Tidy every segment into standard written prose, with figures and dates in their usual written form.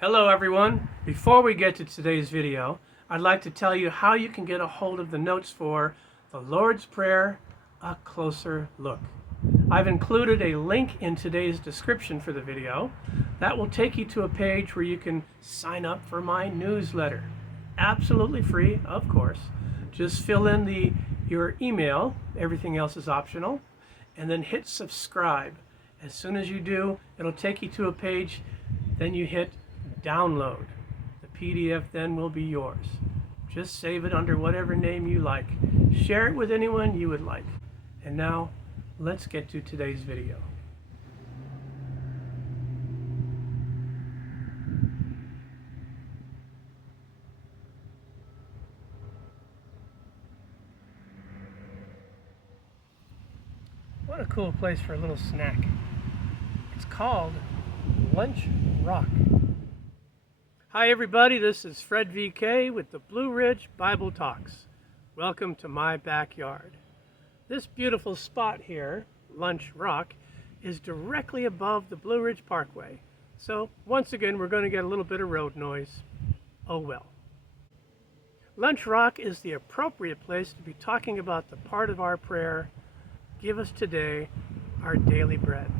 Hello everyone. Before we get to today's video, I'd like to tell you how you can get a hold of the notes for the Lord's Prayer, A Closer Look. I've included a link in today's description for the video that will take you to a page where you can sign up for my newsletter. Absolutely free, of course. Just fill in your email, everything else is optional, and then hit subscribe. As soon as you do, it'll take you to a page, then you hit download. The PDF then will be yours. Just save it under whatever name you like. Share it with anyone you would like. And now, let's get to today's video. What a cool place for a little snack. It's called Lunch Rock. Hi everybody, this is Fred VK with the Blue Ridge Bible Talks. Welcome to my backyard. This beautiful spot here, Lunch Rock, is directly above the Blue Ridge Parkway. So once again, we're going to get a little bit of road noise. Oh well. Lunch Rock is the appropriate place to be talking about the part of our prayer, give us today our daily bread.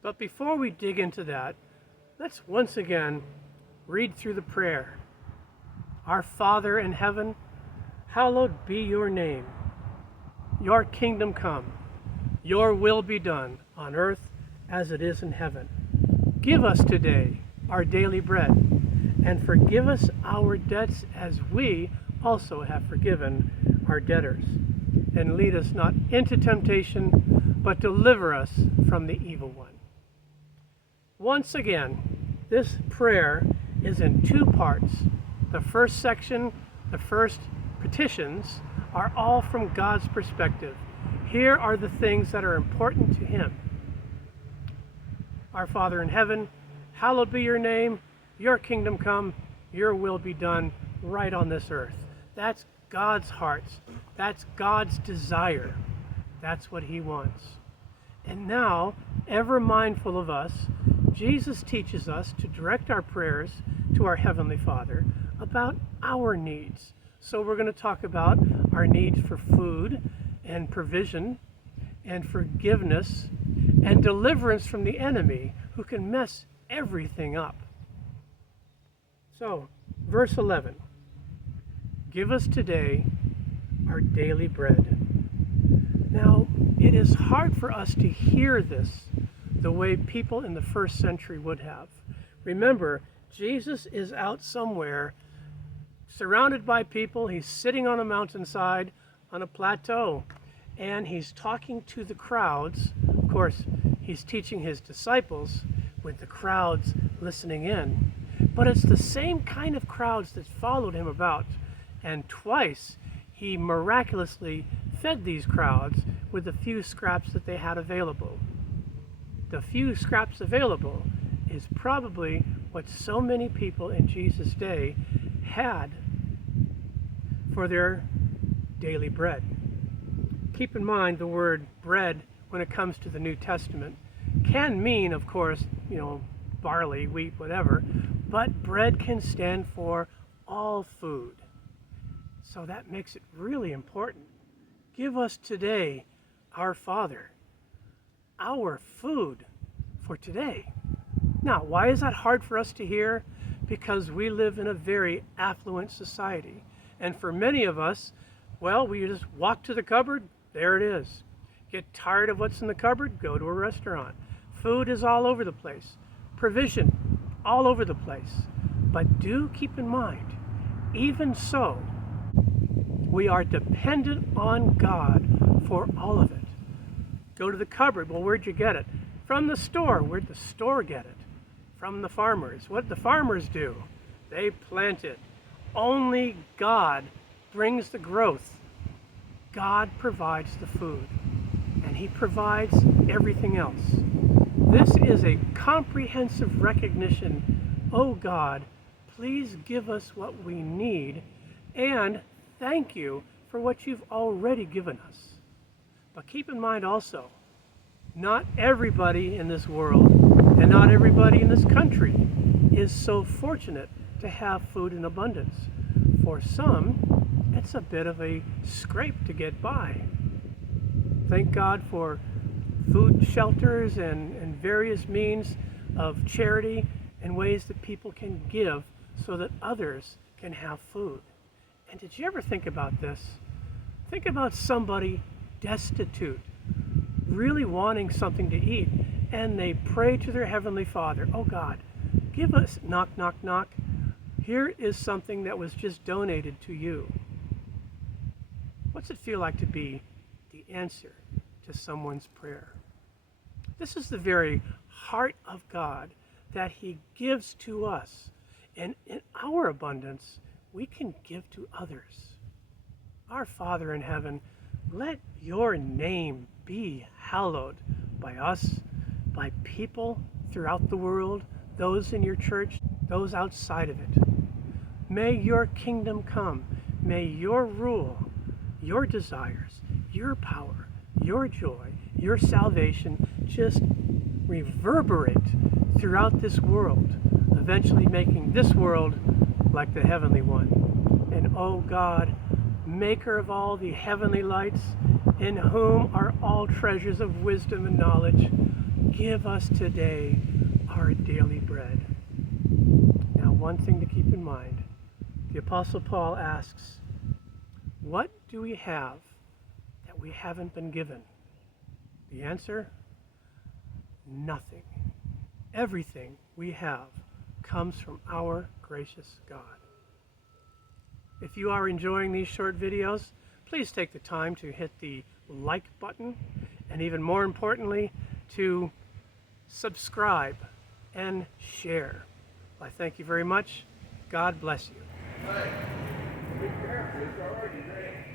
But before we dig into that, let's once again read through the prayer. Our Father in heaven, hallowed be your name. Your kingdom come. Your will be done on earth as it is in heaven. Give us today our daily bread, and forgive us our debts as we also have forgiven our debtors. And lead us not into temptation, but deliver us from the evil one. Once again, this prayer is in two parts. The first section, the first petitions, are all from God's perspective. Here are the things that are important to Him. Our Father in heaven, hallowed be your name, your kingdom come, your will be done right on this earth. That's God's heart. That's God's desire. That's what He wants. And now, ever mindful of us, Jesus teaches us to direct our prayers to our Heavenly Father about our needs. So we're going to talk about our needs for food and provision and forgiveness and deliverance from the enemy who can mess everything up. So, verse 11. Give us today our daily bread. Now, it is hard for us to hear this the way people in the first century would have. Remember, Jesus is out somewhere, surrounded by people. He's sitting on a mountainside, on a plateau, and he's talking to the crowds. Of course, he's teaching his disciples with the crowds listening in. But it's the same kind of crowds that followed him about. And twice, he miraculously fed these crowds with the few scraps that they had available. The few scraps available is probably what so many people in Jesus' day had for their daily bread. Keep in mind the word bread, when it comes to the New Testament, can mean, of course, barley, wheat, whatever, but bread can stand for all food. So that makes it really important. Give us today, our Father, our food for today. Now, why is that hard for us to hear? Because we live in a very affluent society. And for many of us, well, we just walk to the cupboard, there it is. Get tired of what's in the cupboard, go to a restaurant. Food is all over the place. Provision, all over the place. But do keep in mind, even so, we are dependent on God for all of it. Go to the cupboard. Well, where'd you get it? From the store. Where'd the store get it? From the farmers. What did the farmers do? They plant it. Only God brings the growth. God provides the food. And He provides everything else. This is a comprehensive recognition. Oh God, please give us what we need, and thank you for what you've already given us. But keep in mind also, not everybody in this world and not everybody in this country is so fortunate to have food in abundance. For some, it's a bit of a scrape to get by. Thank God for food shelters and various means of charity and ways that people can give so that others can have food. And did you ever think about this? Think about somebody destitute, really wanting something to eat, and they pray to their Heavenly Father, oh God, give us, knock, knock, knock, here is something that was just donated to you. What's it feel like to be the answer to someone's prayer? This is the very heart of God that He gives to us. And in our abundance, we can give to others. Our Father in heaven, let your name be hallowed by us, by people throughout the world, those in your church, those outside of it. May your kingdom come. May your rule, your desires, your power, your joy, your salvation just reverberate throughout this world, eventually making this world like the heavenly one. And oh God, maker of all the heavenly lights, in whom are all treasures of wisdom and knowledge, give us today our daily bread. Now, one thing to keep in mind, the Apostle Paul asks, what do we have that we haven't been given? The answer, nothing. Everything we have comes from our gracious God. If you are enjoying these short videos, please take the time to hit the like button, and even more importantly, to subscribe and share. I thank you very much. God bless you. Hey, be careful, it's already there.